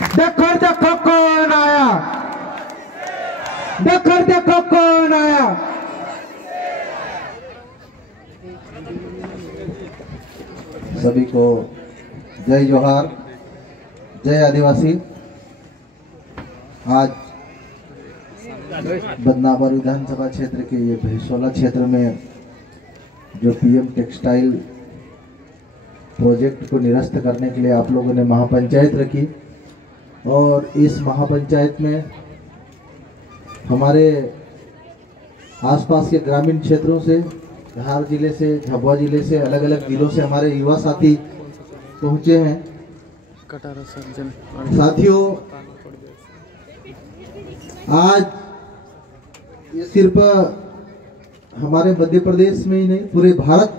देखो कौन आया, देखो कौन आया। सभी को जय जोहार, जय आदिवासी। आज बदनावर विधानसभा क्षेत्र के ये भैंसवाला क्षेत्र में जो पीएम टेक्सटाइल प्रोजेक्ट को निरस्त करने के लिए आप लोगों ने महापंचायत रखी, और इस महापंचायत में हमारे आसपास के ग्रामीण क्षेत्रों से, धार जिले से, झाबुआ जिले से, अलग अलग जिलों से हमारे युवा साथी पहुंचे हैं। साथियों, आज ये सिर्फ हमारे मध्य प्रदेश में ही नहीं, पूरे भारत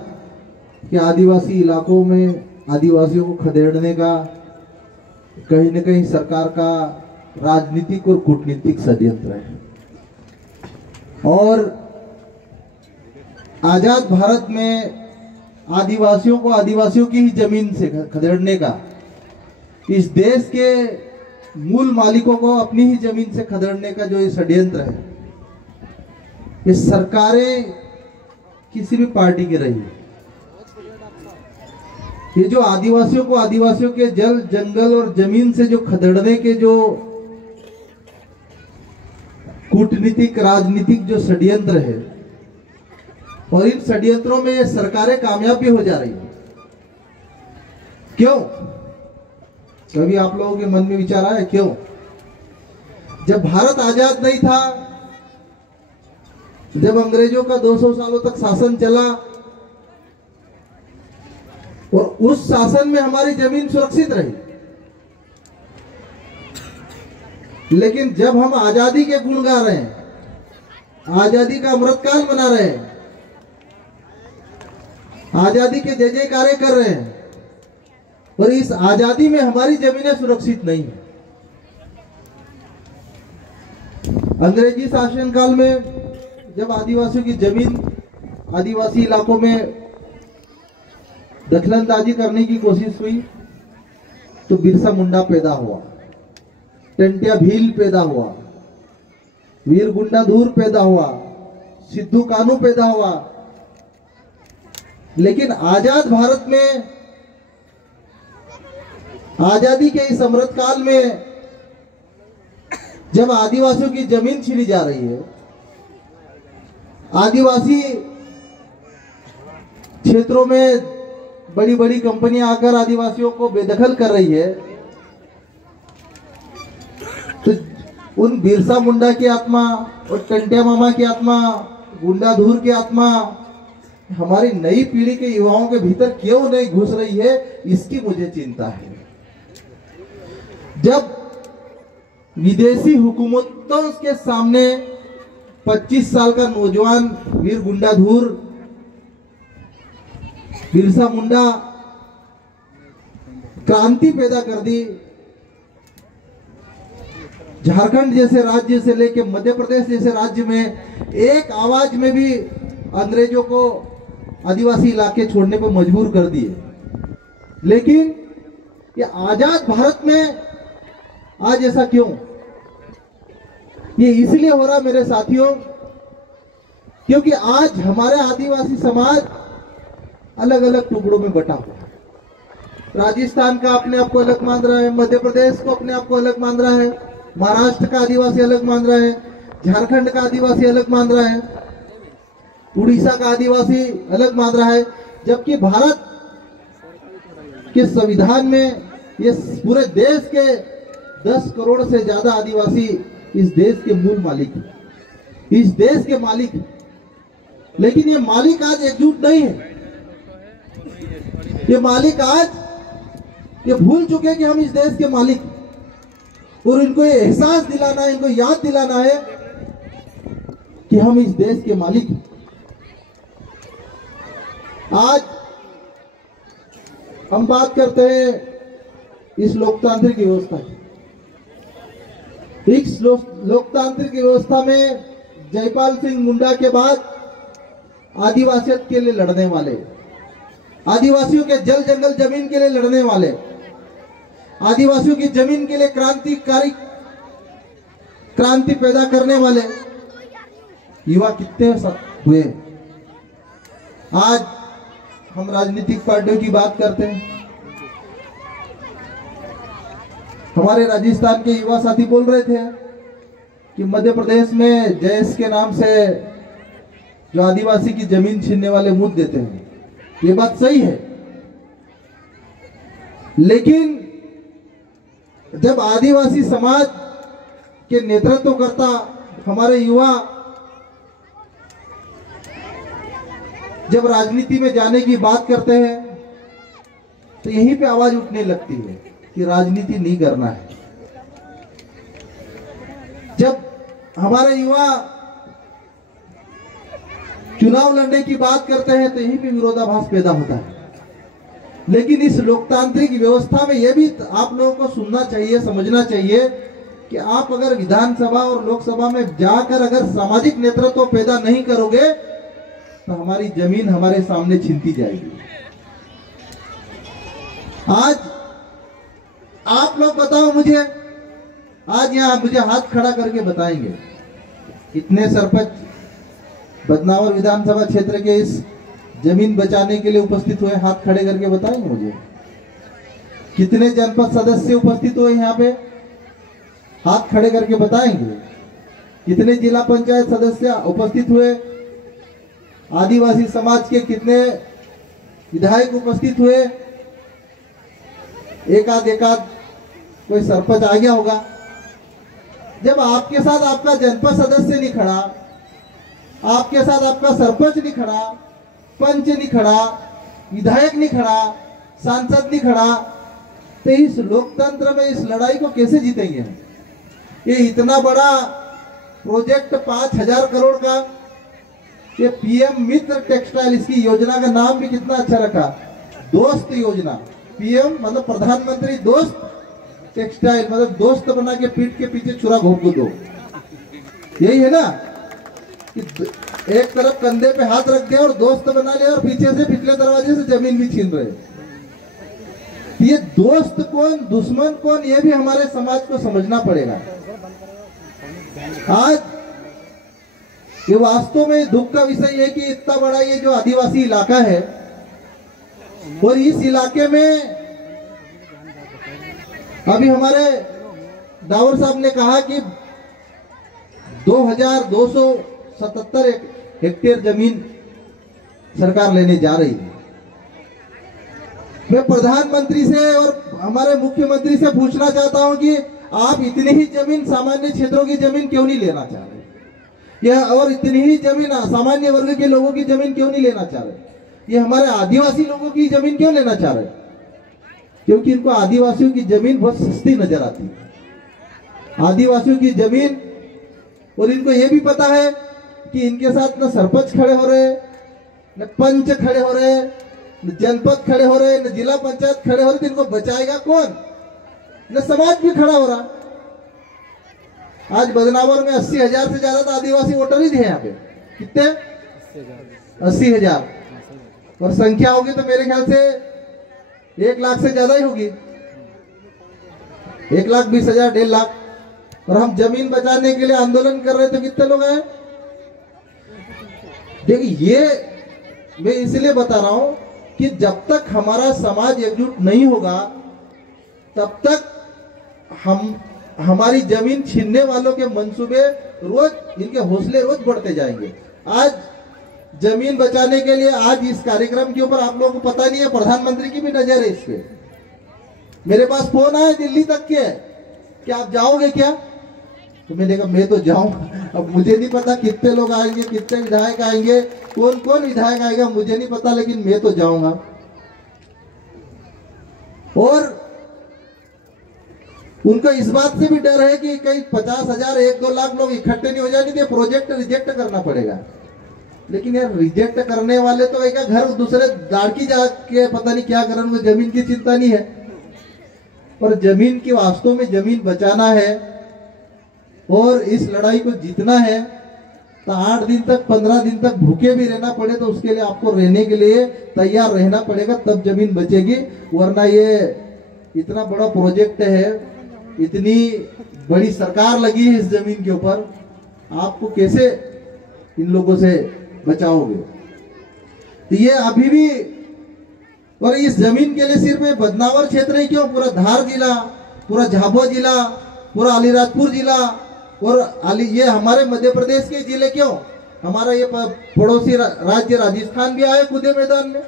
के आदिवासी इलाकों में आदिवासियों को खदेड़ने का कहीं न कहीं सरकार का राजनीतिक और कूटनीतिक षड्यंत्र है। और आजाद भारत में आदिवासियों को आदिवासियों की ही जमीन से खदेड़ने का, इस देश के मूल मालिकों को अपनी ही जमीन से खदेड़ने का जो ये षड्यंत्र है, ये सरकारें किसी भी पार्टी की रही है, ये जो आदिवासियों को आदिवासियों के जल जंगल और जमीन से जो खदेड़ने के जो कूटनीतिक राजनीतिक जो षड्यंत्र है, और इन षड्यंत्रों में सरकारें कामयाब भी हो जा रही है। क्यों? कभी आप लोगों के मन में विचार आया क्यों? जब भारत आजाद नहीं था, जब अंग्रेजों का 200 सालों तक शासन चला और उस शासन में हमारी जमीन सुरक्षित रही, लेकिन जब हम आजादी के गुण गा रहे हैं, आजादी का अमृतकाल मना रहे हैं, आजादी के जय जयकारे कर रहे हैं, और इस आजादी में हमारी जमीनें सुरक्षित नहीं है। अंग्रेजी शासनकाल में जब आदिवासियों की जमीन आदिवासी इलाकों में दखलंदाजी करने की कोशिश हुई, तो बिरसा मुंडा पैदा हुआ, टंटिया भील पैदा हुआ, वीर गुंडाधुर पैदा हुआ, सिद्धू कानू पैदा हुआ। लेकिन आजाद भारत में, आजादी के इस अमृतकाल में जब आदिवासियों की जमीन छीनी जा रही है, आदिवासी क्षेत्रों में बड़ी बड़ी कंपनियां आकर आदिवासियों को बेदखल कर रही है, तो उन बिरसा मुंडा की आत्मा और टंटिया मामा की आत्मा, गुंडाधुर की आत्मा हमारी नई पीढ़ी के युवाओं के भीतर क्यों नहीं घुस रही है, इसकी मुझे चिंता है। जब विदेशी हुकूमतों के सामने 25 साल का नौजवान वीर गुंडाधुर बिरसा मुंडा क्रांति पैदा कर दी, झारखंड जैसे राज्य से लेकर मध्य प्रदेश जैसे राज्य में एक आवाज में भी अंग्रेजों को आदिवासी इलाके छोड़ने पर मजबूर कर दिए। लेकिन ये आजाद भारत में आज ऐसा क्यों? ये इसलिए हो रहा मेरे साथियों, क्योंकि आज हमारे आदिवासी समाज अलग अलग टुकड़ों में बटा हुआ है। राजस्थान का अपने आप को अलग मान रहा है, मध्य प्रदेश को अपने आप को अलग मान रहा है, महाराष्ट्र का आदिवासी अलग मान रहा है, झारखंड का आदिवासी अलग मान रहा है, उड़ीसा का आदिवासी अलग मान रहा है। जबकि भारत के संविधान में ये पूरे देश के 10 करोड़ से ज्यादा आदिवासी इस देश के मूल मालिक हैं, इस देश के मालिक हैं। लेकिन ये मालिक आज एकजुट नहीं है। ये मालिक आज ये भूल चुके हैं कि हम इस देश के मालिक, और इनको ये एहसास दिलाना है, इनको याद दिलाना है कि हम इस देश के मालिक हैं। आज हम बात करते हैं इस लोकतांत्रिक व्यवस्था की। इस लोकतांत्रिक व्यवस्था में जयपाल सिंह मुंडा के बाद आदिवासियत के लिए लड़ने वाले, आदिवासियों के जल जंगल जमीन के लिए लड़ने वाले, आदिवासियों की जमीन के लिए क्रांति पैदा करने वाले युवा कितने हुए। आज हम राजनीतिक पार्टियों की बात करते हैं। हमारे राजस्थान के युवा साथी बोल रहे थे कि मध्य प्रदेश में जैस के नाम से जो आदिवासी की जमीन छीनने वाले मुद्दे देते हैं, ये बात सही है। लेकिन जब आदिवासी समाज के नेतृत्व करता हमारे युवा जब राजनीति में जाने की बात करते हैं तो यहीं पे आवाज उठने लगती है कि राजनीति नहीं करना है। जब हमारे युवा चुनाव लड़ने की बात करते हैं तो यहीं पे विरोधाभास पैदा होता है। लेकिन इस लोकतांत्रिक व्यवस्था में यह भी आप लोगों को सुनना चाहिए, समझना चाहिए कि आप अगर विधानसभा और लोकसभा में जाकर अगर सामाजिक नेतृत्व पैदा नहीं करोगे तो हमारी जमीन हमारे सामने छीनती जाएगी। आज आप लोग बताओ मुझे, आज यहां मुझे हाथ खड़ा करके बताएंगे कितने सरपंच बदनावर विधानसभा क्षेत्र के इस जमीन बचाने के लिए उपस्थित हुए, हाथ खड़े करके बताएंगे मुझे। कितने जनपद सदस्य उपस्थित हुए यहाँ पे, हाथ खड़े करके बताएंगे। कितने जिला पंचायत सदस्य उपस्थित हुए, आदिवासी समाज के कितने विधायक उपस्थित हुए। एकाध कोई सरपंच आ गया होगा। जब आपके साथ आपका जनपद सदस्य नहीं खड़ा, आपके साथ आपका सरपंच नहीं खड़ा, पंच नहीं खड़ा, विधायक नहीं खड़ा, सांसद नहीं खड़ा, तो इस लोकतंत्र में इस लड़ाई को कैसे जीतेंगे। ये इतना बड़ा प्रोजेक्ट 5,000 करोड़ का, ये पीएम मित्र टेक्सटाइल, इसकी योजना का नाम भी कितना अच्छा रखा, दोस्त योजना। पीएम मतलब प्रधानमंत्री दोस्त टेक्सटाइल, मतलब दोस्त बना के पीठ के पीछे छुरा घोंप दो। यही है ना कि एक तरफ कंधे पे हाथ रख दिया और दोस्त बना लिया और पीछे से पिछले दरवाजे से जमीन भी छीन रहे। ये दोस्त कौन दुश्मन कौन, ये भी हमारे समाज को समझना पड़ेगा। आज ये वास्तव में दुख का विषय है कि इतना बड़ा ये जो आदिवासी इलाका है और इस इलाके में अभी हमारे डावर साहब ने कहा कि 2277 हेक्टेयर जमीन सरकार लेने जा रही है। मैं प्रधानमंत्री से और हमारे मुख्यमंत्री से पूछना चाहता हूं कि आप इतनी ही जमीन सामान्य क्षेत्रों की जमीन क्यों नहीं लेना चाह रहे, या और इतनी ही जमीन सामान्य वर्ग के लोगों की जमीन क्यों नहीं लेना चाह रहे, ये हमारे आदिवासी लोगों की जमीन क्यों लेना चाह रहे। क्योंकि इनको आदिवासियों की जमीन बहुत सस्ती नजर आती है, आदिवासियों की जमीन। और इनको यह भी पता है कि इनके साथ न सरपंच खड़े हो रहे, न पंच खड़े हो रहे, न जनपद खड़े हो रहे, न जिला पंचायत खड़े हो रहे, तो इनको बचाएगा कौन, न समाज भी खड़ा हो रहा। आज बदनावर में 80,000 से ज्यादा तो आदिवासी वोटर ही थे यहाँ पे। कितने? 80,000। और संख्या होगी तो मेरे ख्याल से 1 लाख से ज्यादा ही होगी, 1,20,000, 1.5 लाख। और हम जमीन बचाने के लिए आंदोलन कर रहे तो कितने लोग हैं। देखिए, ये मैं इसलिए बता रहा हूं कि जब तक हमारा समाज एकजुट नहीं होगा तब तक हमारी जमीन छीनने वालों के मंसूबे रोज, इनके हौसले रोज बढ़ते जाएंगे। आज जमीन बचाने के लिए आज इस कार्यक्रम के ऊपर आप लोगों को पता नहीं है, प्रधानमंत्री की भी नजर है इस पे। मेरे पास फोन आया दिल्ली तक के कि आप जाओगे क्या, तो मैंने कहा मैं तो जाऊंगा। अब मुझे नहीं पता कितने लोग आएंगे, कितने विधायक आएंगे, कौन कौन विधायक आएगा मुझे नहीं पता, लेकिन मैं तो जाऊंगा। और उनको इस बात से भी डर है कि कहीं 50,000, 1-2 लाख लोग इकट्ठे नहीं हो जाएंगे, प्रोजेक्ट रिजेक्ट करना पड़ेगा। लेकिन यार रिजेक्ट करने वाले तो एक घर दूसरे दाड़की जाके पता नहीं क्या करन, वो जमीन की चिंता नहीं है। और जमीन की वास्तव में जमीन बचाना है और इस लड़ाई को जीतना है तो 8 दिन तक 15 दिन तक भूखे भी रहना पड़े तो उसके लिए आपको रहने के लिए तैयार रहना पड़ेगा, तब जमीन बचेगी। वरना ये इतना बड़ा प्रोजेक्ट है, इतनी बड़ी सरकार लगी है इस जमीन के ऊपर, आपको कैसे इन लोगों से बचाओगे? तो ये अभी भी, और इस जमीन के लिए सिर्फ बदनावर क्षेत्र ही क्यों, पूरा धार जिला, पूरा झाबुआ जिला, पूरा अलीराजपुर जिला और ये हमारे मध्य प्रदेश के जिले क्यों, हमारा ये पड़ोसी राज्य राजस्थान भी आए कूदे मैदान में,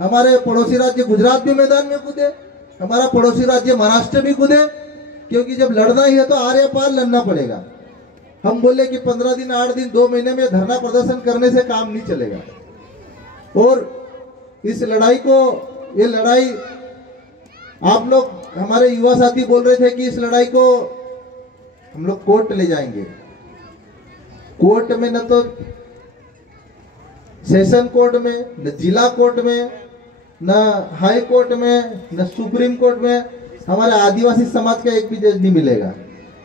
हमारे पड़ोसी राज्य गुजरात भी मैदान में कूदे, हमारा पड़ोसी राज्य महाराष्ट्र भी कूदे, क्योंकि जब लड़ना ही है तो आर्य पार लड़ना पड़ेगा। हम बोले कि 15 दिन 8 दिन 2 महीने में धरना प्रदर्शन करने से काम नहीं चलेगा। और इस लड़ाई को, ये लड़ाई आप लोग, हमारे युवा साथी बोल रहे थे कि इस लड़ाई को हम लोग कोर्ट ले जाएंगे। कोर्ट में न तो सेशन कोर्ट में, न जिला कोर्ट में, न हाई कोर्ट में, न सुप्रीम कोर्ट में हमारे आदिवासी समाज का एक भी जज नहीं मिलेगा।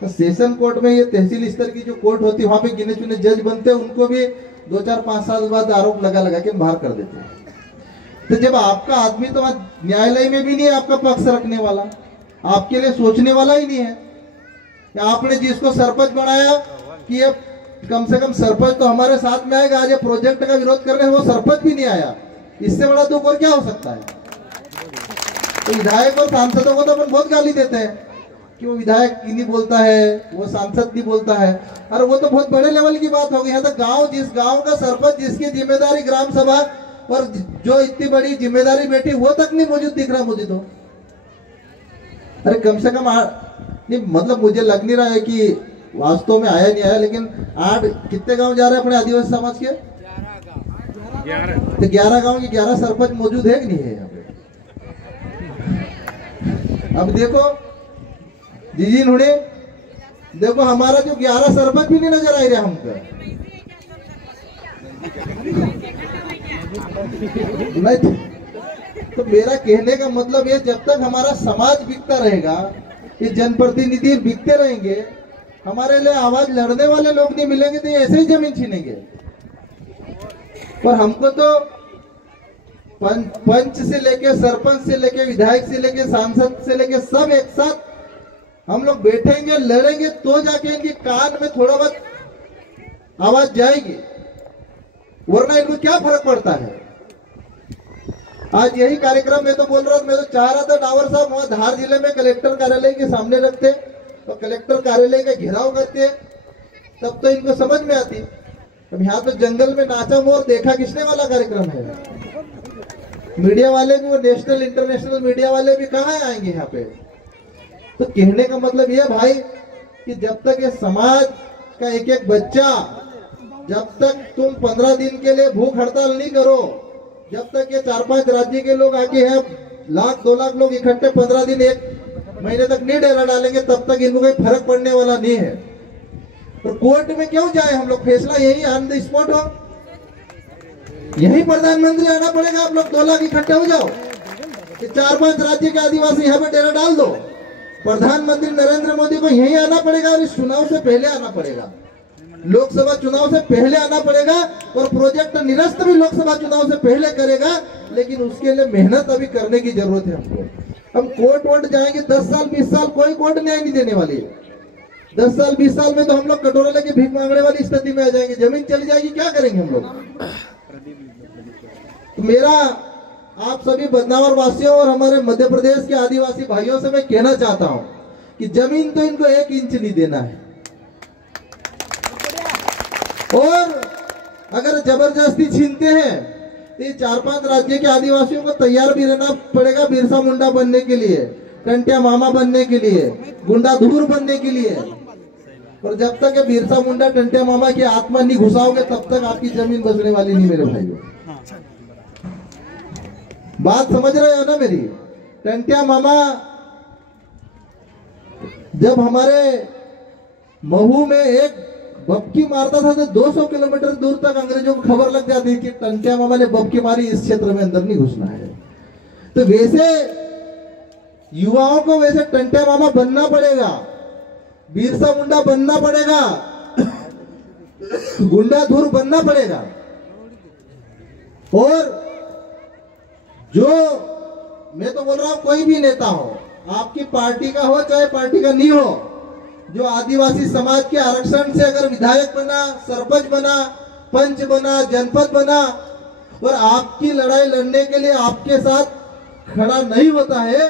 तो सेशन कोर्ट में, ये तहसील स्तर की जो कोर्ट होती है, वहां पे गिने चुने जज बनते हैं, उनको भी 2 4 5 साल बाद आरोप लगा के बाहर कर देते हैं। तो जब आपका आदमी तो न्यायालय में भी नहीं है आपका पक्ष रखने वाला, आपके लिए सोचने वाला ही नहीं है, या आपने जिसको सरपंच बनाया कि ये कम से कम सरपंच तो हमारे साथ में आएगा, आज ये प्रोजेक्ट का विरोध करने वो सरपंच भी नहीं आया, इससे बड़ा दुख और क्या हो सकता है? तो विधायक और सांसदों को तो अपन बहुत गाली देते हैं कि वो विधायक नहीं बोलता है, वो सांसद नहीं बोलता है। अरे वो तो बहुत बड़े लेवल की बात होगी। यहाँ तो गांव, जिस गांव का सरपंच, जिसकी जिम्मेदारी ग्राम सभा और जो इतनी बड़ी जिम्मेदारी बैठी, वो तक नहीं मौजूद दिख रहा मुझे तो। अरे कम से कम नहीं, मतलब मुझे लग नहीं रहा है कि वास्तव में आया नहीं आया, लेकिन 8 कितने गांव जा रहे हैं अपने आदिवासी समाज के? 11 गांव की 11 सरपंच मौजूद है कि नहीं है यहाँ पे? अब देखो जीजी नुड़े, देखो हमारा जो 11 सरपंच भी नहीं नजर आ रहे हमको। नहीं तो मेरा कहने का मतलब ये, जब तक हमारा समाज बिकता रहेगा, ये जनप्रतिनिधि बिकते रहेंगे, हमारे लिए आवाज लड़ने वाले लोग नहीं मिलेंगे, तो ये ऐसे ही जमीन छीनेंगे। और हमको तो पंच से लेके, सरपंच से लेके, विधायक से लेके, सांसद से लेके सब एक साथ हम लोग बैठेंगे, लड़ेंगे, तो जाके इनके कान में थोड़ा बहुत आवाज जाएगी, वरना इनको क्या फर्क पड़ता है? आज यही कार्यक्रम मैं तो बोल रहा हूँ, मैं तो चाह रहा था डावर साहब वहां धार जिले में कलेक्टर कार्यालय के सामने रखते और कलेक्टर कार्यालय का घेराव करते, तब तो इनको समझ में आती। अब यहाँ तो जंगल में नाचा मोर देखा किसने वाला कार्यक्रम है। मीडिया वाले भी, वो नेशनल इंटरनेशनल मीडिया वाले भी कहाँ आएंगे यहाँ पे? तो कहने का मतलब ये भाई कि जब तक ये समाज का एक एक बच्चा, जब तक तुम 15 दिन के लिए भूख हड़ताल नहीं करो, जब तक ये 4-5 राज्य के लोग आके हैं, 1-2 लाख लोग इकट्ठे 15 दिन 1 महीने तक नहीं डेरा डालेंगे, तब तक इनको कोई फर्क पड़ने वाला नहीं है। और कोर्ट में क्यों जाए हम लोग? फैसला यही ऑन द स्पॉट हो, यही प्रधानमंत्री आना पड़ेगा। आप लोग 2 लाख इकट्ठे हो जाओ, 4-5 राज्य के आदिवासी यहाँ पे डेरा डाल दो, प्रधानमंत्री नरेंद्र मोदी को यही आना पड़ेगा और इस चुनाव से पहले आना पड़ेगा, लोकसभा चुनाव से पहले आना पड़ेगा। और प्रोजेक्ट निरस्त भी लोकसभा चुनाव से पहले करेगा, लेकिन उसके लिए मेहनत अभी करने की जरूरत है हमको। हम कोर्ट वोट जाएंगे 10 साल 20 साल, कोई कोर्ट न्याय नहीं देने वाली है। 10 साल 20 साल में तो हम लोग कटोरा लेके भीख मांगने वाली स्थिति में आ जाएंगे, जमीन चली जाएगी, क्या करेंगे हम लोग? तो मेरा आप सभी बदनावर वासियों और हमारे मध्य प्रदेश के आदिवासी भाइयों से मैं कहना चाहता हूं कि जमीन तो इनको 1 इंच नहीं देना है, और अगर जबरदस्ती छीनते हैं तो ये 4-5 राज्य के आदिवासियों को तैयार भी रहना पड़ेगा बिरसा मुंडा बनने के लिए, टंटिया मामा बनने के लिए, गुंडा धूर बनने के लिए। और जब तक ये बिरसा मुंडा टंटिया मामा की आत्मा नहीं घुसाओगे, तब तक आपकी जमीन बचने वाली नहीं मेरे भाइयों। बात समझ रहे हो ना मेरी? टंटिया मामा जब हमारे महू में एक बबकी मारता था तो 200 किलोमीटर दूर तक अंग्रेजों को खबर लग जाती कि टंटिया मामा ने बबकी मारी, इस क्षेत्र में अंदर नहीं घुसना है। तो वैसे युवाओं को वैसे टंटिया मामा बनना पड़ेगा, बिरसा मुंडा बनना पड़ेगा, गुंडा धुर बनना पड़ेगा। और जो मैं तो बोल रहा हूं, कोई भी नेता हो, आपकी पार्टी का हो चाहे पार्टी का नहीं हो, जो आदिवासी समाज के आरक्षण से अगर विधायक बना, सरपंच बना, पंच बना, जनपद बना और आपकी लड़ाई लड़ने के लिए आपके साथ खड़ा नहीं होता है,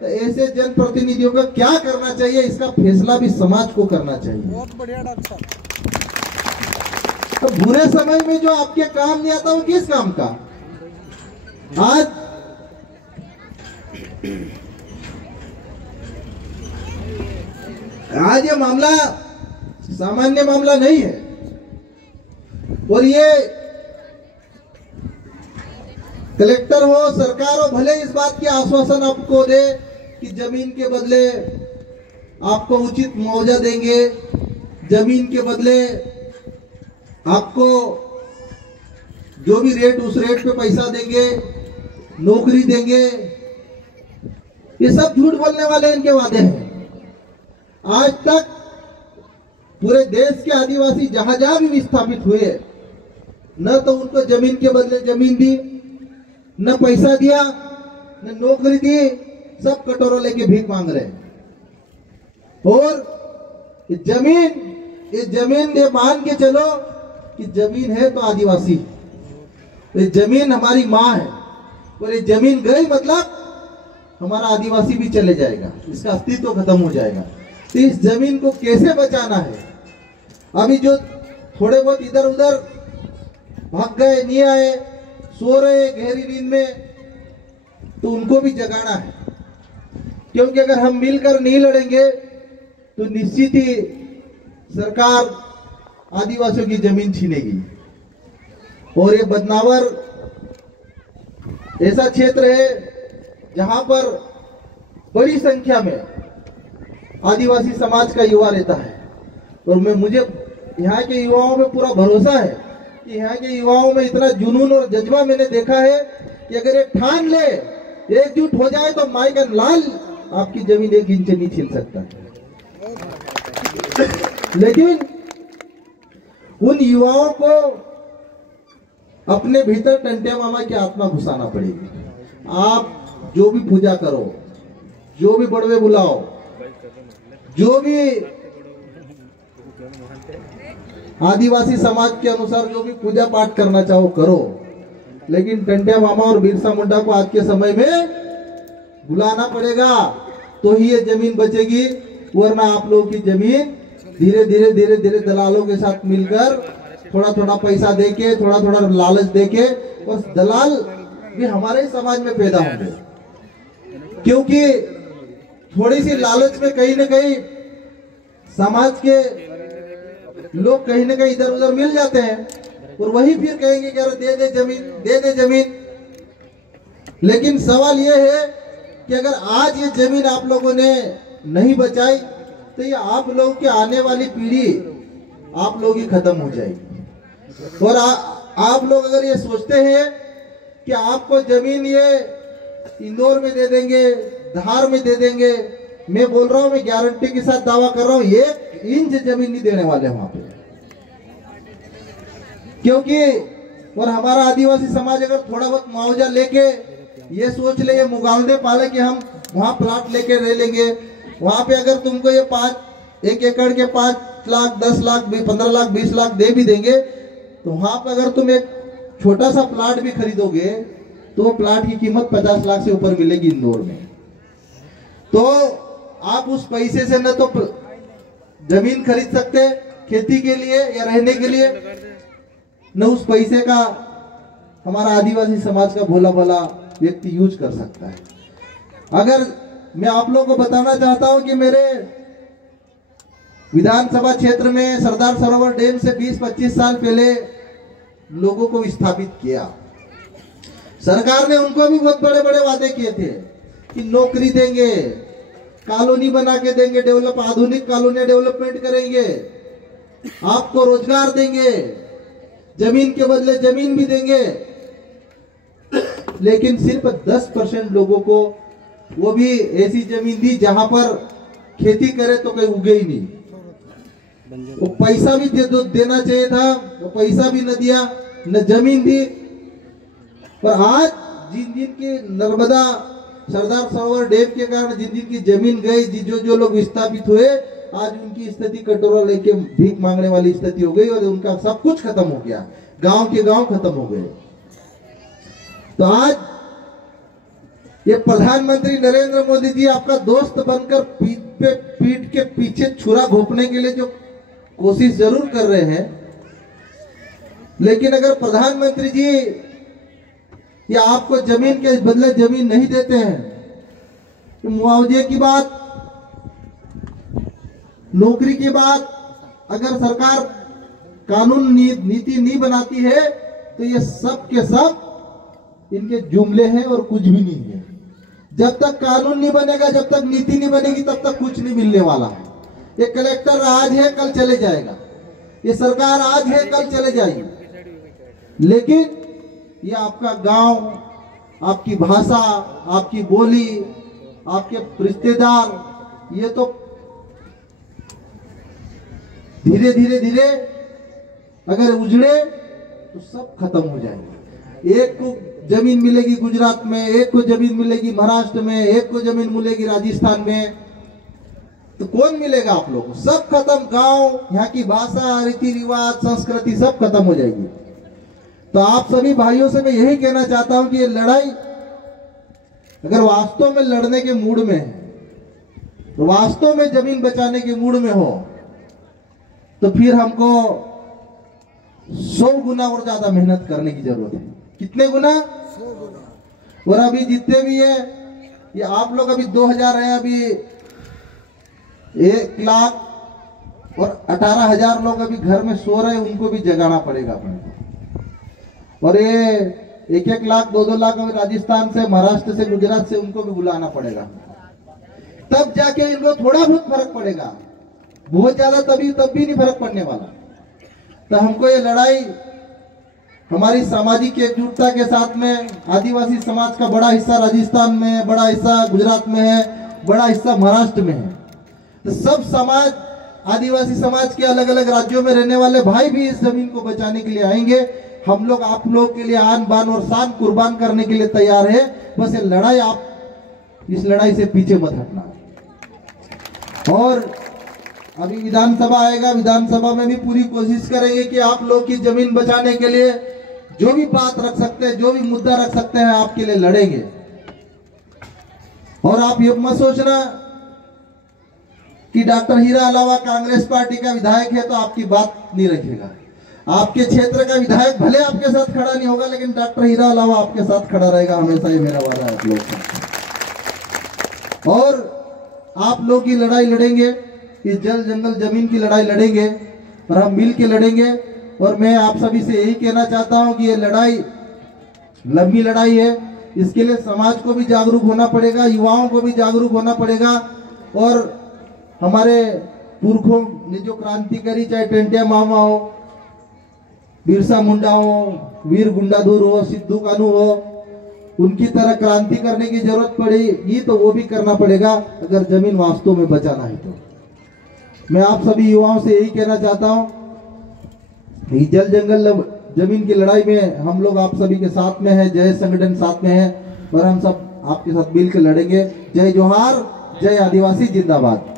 तो ऐसे जनप्रतिनिधियों का क्या करना चाहिए, इसका फैसला भी समाज को करना चाहिए। बहुत बढ़िया डॉक्टर साहब। तो बुरे समय में जो आपके काम नहीं आता वो किस काम का? आज ये मामला सामान्य मामला नहीं है और ये कलेक्टर हो, सरकार हो, भले इस बात की आश्वासन आपको दे कि जमीन के बदले आपको उचित मुआवजा देंगे, जमीन के बदले आपको जो भी रेट उस रेट पे पैसा देंगे, नौकरी देंगे, ये सब झूठ बोलने वाले इनके वादे हैं। आज तक पूरे देश के आदिवासी जहां जहां भी विस्थापित हुए, न तो उनको जमीन के बदले जमीन दी, न पैसा दिया, न नौकरी दी, सब कटोरों लेके भीख मांग रहे हैं। और ये जमीन ये मान के चलो कि जमीन है तो आदिवासी, ये जमीन हमारी माँ है और ये जमीन गई मतलब हमारा आदिवासी भी चले जाएगा, इसका अस्तित्व खत्म हो जाएगा। तो इस जमीन को कैसे बचाना है? अभी जो थोड़े बहुत इधर उधर भाग गए, नहीं आए, सो रहे गहरी नींद में, तो उनको भी जगाना है, क्योंकि अगर हम मिलकर नहीं लड़ेंगे तो निश्चित ही सरकार आदिवासियों की जमीन छीनेगी। और ये बदनावर ऐसा क्षेत्र है जहां पर बड़ी संख्या में आदिवासी समाज का युवा रहता है और मुझे यहाँ के युवाओं में पूरा भरोसा है कि यहाँ के युवाओं में इतना जुनून और जज्बा मैंने देखा है कि अगर एक ठान ले, एकजुट हो जाए तो माई का लाल आपकी जमीन 1 इंच नहीं छीन सकता। लेकिन उन युवाओं को अपने भीतर टंटे मामा की आत्मा घुसाना पड़ेगी। आप जो भी पूजा करो, जो भी बड़वे बुलाओ, जो भी आदिवासी समाज के अनुसार जो भी पूजा पाठ करना चाहो करो, लेकिन टंटे मामा और बिरसा मुंडा को आज के समय में बुलाना पड़ेगा, तो ही ये जमीन बचेगी। वरना आप लोगों की जमीन धीरे धीरे दलालों के साथ मिलकर थोड़ा थोड़ा पैसा देके, थोड़ा थोड़ा लालच देके, और दलाल भी हमारे ही समाज में पैदा होंगे, क्योंकि थोड़ी सी लालच में कहीं ना कहीं समाज के लोग कहीं ना कहीं इधर उधर मिल जाते हैं और वही फिर कहेंगे कि अरे दे दे जमीन। लेकिन सवाल यह है कि अगर आज ये जमीन आप लोगों ने नहीं बचाई तो ये आप लोगों की आने वाली पीढ़ी आप लोगों की खत्म हो जाएगी। और आप लोग अगर ये सोचते हैं कि आपको जमीन ये इंदौर में दे देंगे, धार में दे देंगे, मैं बोल रहा हूं, मैं गारंटी के साथ दावा कर रहा हूं 1 इंच जमीन नहीं देने वाले वहां पे। क्योंकि और हमारा आदिवासी समाज अगर थोड़ा बहुत मुआवजा लेके ये सोच ले, ये मुगालदे पाले कि हम वहां प्लाट लेके रह लेंगे, वहां पे अगर तुमको ये 1 एकड़ के 5 लाख 10 लाख 15 लाख 20 लाख दे भी देंगे, तो वहां पर अगर तुम एक छोटा सा प्लाट भी खरीदोगे तो प्लाट की कीमत 50 लाख से ऊपर मिलेगी इंदौर में। तो आप उस पैसे से न तो जमीन खरीद सकते खेती के लिए या रहने के लिए, न उस पैसे का हमारा आदिवासी समाज का भोला भाला व्यक्ति यूज कर सकता है। अगर मैं आप लोगों को बताना चाहता हूं कि मेरे विधानसभा क्षेत्र में सरदार सरोवर डैम से 20-25 साल पहले लोगों को विस्थापित किया। सरकार ने उनको भी बहुत बड़े बड़े वादे किए थे कि नौकरी देंगे, कॉलोनी बना के देंगे, आधुनिक कॉलोनी डेवलपमेंट करेंगे, आपको रोजगार देंगे, जमीन के बदले जमीन भी देंगे। लेकिन सिर्फ 10% लोगों को वो भी ऐसी जमीन दी जहां पर खेती करे तो कोई उगे ही नहीं। वो पैसा भी देना चाहिए था, वो पैसा भी न दिया, न जमीन दी। पर आज जिन जिन की नर्मदा सरदार सरोवर डैम के कारण जिन जिन की जमीन गई, जो लोग विस्थापित हुए, आज उनकी स्थिति कटोरा लेके भीख मांगने वाली स्थिति हो गई और उनका सब कुछ खत्म हो गया, गांव के गांव खत्म हो गए। तो आज ये प्रधानमंत्री नरेंद्र मोदी जी आपका दोस्त बनकर पीठ के पीछे छुरा घोंपने के लिए जो कोशिश जरूर कर रहे हैं, लेकिन अगर प्रधानमंत्री जी या आपको जमीन के बदले जमीन नहीं देते हैं तो मुआवजे की बात, नौकरी की बात, अगर सरकार कानून नीति नहीं बनाती है तो ये सब के सब इनके जुमले हैं और कुछ भी नहीं है। जब तक कानून नहीं बनेगा, जब तक नीति नहीं बनेगी, तब तक कुछ नहीं मिलने वाला है। ये कलेक्टर आज है कल चले जाएगा, ये सरकार आज है कल चले जाएगी, लेकिन ये आपका गांव, आपकी भाषा, आपकी बोली, आपके रिश्तेदार, ये तो धीरे धीरे धीरे अगर उजड़े तो सब खत्म हो जाएंगे। एक को जमीन मिलेगी गुजरात में, एक को जमीन मिलेगी महाराष्ट्र में, एक को जमीन मिलेगी राजस्थान में, तो कौन मिलेगा आप लोगों को? सब खत्म, गांव, यहाँ की भाषा, रीति रिवाज, संस्कृति सब खत्म हो जाएगी। तो आप सभी भाइयों से मैं यही कहना चाहता हूं कि ये लड़ाई अगर वास्तव में लड़ने के मूड में है, वास्तव में जमीन बचाने के मूड में हो, तो फिर हमको 100 गुना और ज्यादा मेहनत करने की जरूरत है। कितने गुना? 100 गुना। और अभी जितने भी है, ये आप लोग अभी 2000 है, अभी 1,00,000 और 18,000 लोग अभी घर में सो रहे हैं, उनको भी जगाना पड़ेगा अपने को। और ये 1-1 लाख 2-2 लाख अभी राजस्थान से, महाराष्ट्र से, गुजरात से, उनको भी बुलाना पड़ेगा। तब जाके इनको थोड़ा बहुत फर्क पड़ेगा, बहुत ज्यादा तब भी नहीं फर्क पड़ने वाला। तो हमको ये लड़ाई हमारी सामाजिक एकजुटता के साथ में, आदिवासी समाज का बड़ा हिस्सा राजस्थान में है, बड़ा हिस्सा गुजरात में है, बड़ा हिस्सा महाराष्ट्र में है, तो सब समाज, आदिवासी समाज के अलग अलग राज्यों में रहने वाले भाई भी इस जमीन को बचाने के लिए आएंगे। हम लोग आप लोग के लिए आन बान और शान कुर्बान करने के लिए तैयार है। बस ये लड़ाई, आप इस लड़ाई से पीछे मत हटना। और अभी विधानसभा आएगा, विधानसभा में भी पूरी कोशिश करेंगे कि आप लोग की जमीन बचाने के लिए जो भी बात रख सकते हैं, जो भी मुद्दा रख सकते हैं, आपके लिए लड़ेंगे। और आप ये मत सोचना कि डॉक्टर हीरा अलावा कांग्रेस पार्टी का विधायक है तो आपकी बात नहीं रखेगा। आपके क्षेत्र का विधायक भले आपके साथ खड़ा नहीं होगा, लेकिन डॉक्टर हीरा अलावा आपके साथ खड़ा रहेगा हमेशा, ये मेरा वादा है आप लोग से। और आप लोग की लड़ाई लड़ेंगे, इस जल जंगल जमीन की लड़ाई लड़ेंगे, और हम मिल के लड़ेंगे। और मैं आप सभी से यही कहना चाहता हूं कि ये लड़ाई लंबी लड़ाई है, इसके लिए समाज को भी जागरूक होना पड़ेगा, युवाओं को भी जागरूक होना पड़ेगा। और हमारे पुरखों ने जो क्रांति करी, चाहे टेंटिया मामा हो, बिरसा मुंडा हो, वीर गुंडाधुर हो, सिद्धू कानू हो, उनकी तरह क्रांति करने की जरूरत पड़ेगी, तो वो भी करना पड़ेगा अगर जमीन वास्तव में बचाना है। तो मैं आप सभी युवाओं से यही कहना चाहता हूं कि जल जंगल जमीन की लड़ाई में हम लोग आप सभी के साथ में है, जय संगठन साथ में है, और हम सब आपके साथ मिलकर लड़ेंगे। जय जोहार, जय आदिवासी जिंदाबाद।